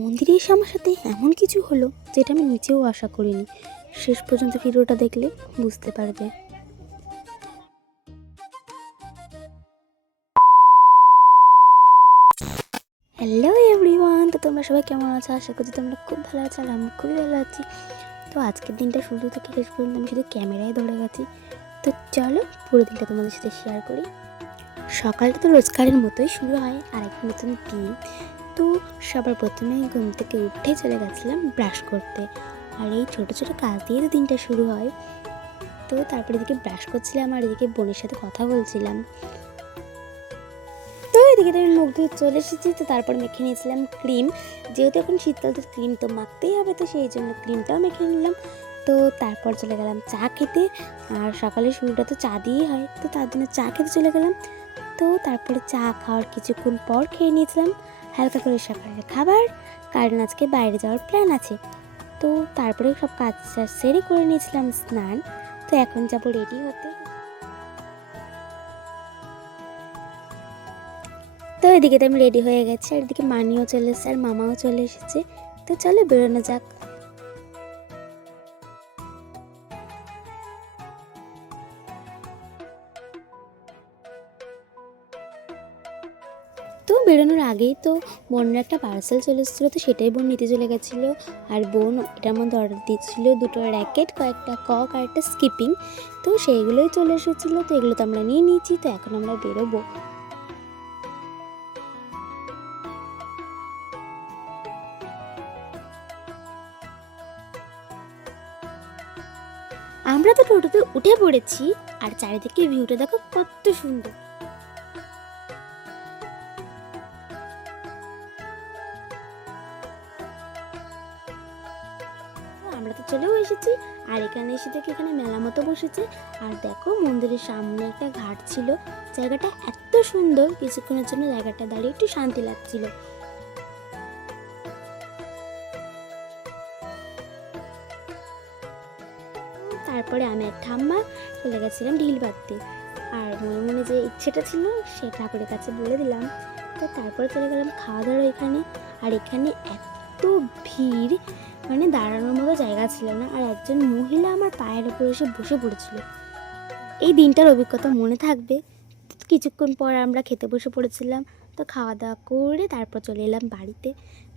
মন্দিরে এসে আমার সাথে এমন কিছু হলো যেটা আমি নিচেও আশা করিনি। শেষ পর্যন্ত ভিডিওটা দেখলে বুঝতে পারবে। হ্যালো এভরিওয়ান, তো তোমরা সবাই কেমন আছো? আশা করছি তোমরা খুব ভালো আছো আর আমি খুবই ভালো আছি। তো আজকের দিনটা শুরু থেকে শেষ পর্যন্ত আমি শুধু ক্যামেরায় ধরে গেছি। তো চলো পুরো দিনটা তোমাদের সাথে শেয়ার করি। সকালটা তো রোজকারের মতোই শুরু হয় আর এক নতুন দিন। তো সবার প্রথমে ঘুম থেকে উঠে চলে গেছিলাম ব্রাশ করতে, আর এই ছোটো ছোটো কাজ দিয়ে তো দিনটা শুরু হয়। তো তারপরে এদিকে ব্রাশ করছিলাম আর এদিকে বোনের সাথে কথা বলছিলাম। তো এদিকে তো আমি মুখ ধুয়ে চলে এসেছি। তো তারপর মেখে নিয়েছিলাম ক্রিম, যেহেতু এখন শীতকাল তো ক্রিম তো মাখতেই হবে, তো সেই জন্য ক্রিমটাও মেখে নিলাম। তো তারপর চলে গেলাম চা খেতে, আর সকালের শুরুটা তো চা দিয়েই হয়, তো তার জন্য চা খেতে চলে গেলাম। তো তারপরে চা খাওয়ার কিছুক্ষণ পর খেয়ে নিয়েছিলাম হালকা করে সকালের খাবার, কারণ আজকে বাইরে যাওয়ার প্ল্যান আছে। তো তারপরে সব কাজ সেরে করে নিয়েছিলাম স্নান। তো এখন যাবো রেডি হতে। তো এদিকে তো আমি রেডি হয়ে গেছি, আর এদিকে মানিও চলে এসেছে আর মামাও চলে এসেছে। তো চলো বেরোনো যাক। তো বেরোনোর আগেই তো বোনের একটা পার্সেল চলে এসেছিলো, তো সেটাই বোন নিতে চলে গেছিলো। আর বোন এটার মধ্যে অর্ডার দিয়েছিল দুটো র্যাকেট, কয়েকটা কক আর একটা স্কিপিং। তো সেইগুলোই চলে এসেছিলো, তো এগুলো তো আমরা নিয়ে নিয়েছি। তো এখন আমরা বেরোবো। আমরা তো টোটোতে উঠে পড়েছি, আর চারিদিকে ভিউটা দেখো কত সুন্দর। আমরা তো চলেও এসেছি, আর এখানে এসে দেখি এখানে মেলা মতো বসেছে। আর দেখো মন্দিরের সামনে একটা ঘাট ছিল, জায়গাটা এত সুন্দর, কিছুক্ষণের জন্য জায়গাটা দাঁড়িয়ে একটু শান্তি লাগছিল। তারপরে আমি এক ঠাম্মা চলে গেছিলাম ঢিল বাঁধতে, আর মনে মনে যে ইচ্ছেটা ছিল সে ঠাকুরের কাছে বলে দিলাম। তো তারপরে চলে গেলাম খাওয়া দাওয়ার এখানে। আর এখানে এত ভিড়, মানে দাঁড়ানোর মতো জায়গা ছিল না, আর একজন মহিলা আমার পায়ের উপর এসে বসে পড়েছিল। এই দিনটার অভিজ্ঞতা মনে থাকবে। কিছুক্ষণ পর আমরা খেতে বসে পড়েছিলাম। তো খাওয়া দাওয়া করে তারপর চলে এলাম বাড়িতে।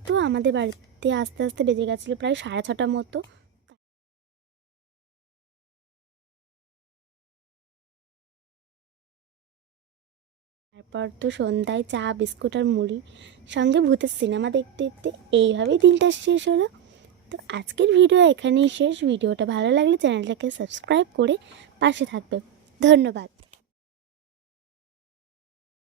তো আমাদের বাড়িতে আস্তে আস্তে বেজে গেছিলো প্রায় 6:30 মতো। তারপর তো সন্ধ্যায় চা বিস্কুট আর মুড়ি সঙ্গে ভূতের সিনেমা দেখতে দেখতে এইভাবেই দিনটা শেষ হলো। তো আজকের ভিডিও এখানেই শেষ। ভিডিওটা ভালো লাগলে চ্যানেলটাকে সাবস্ক্রাইব করে পাশে থাকবে। ধন্যবাদ।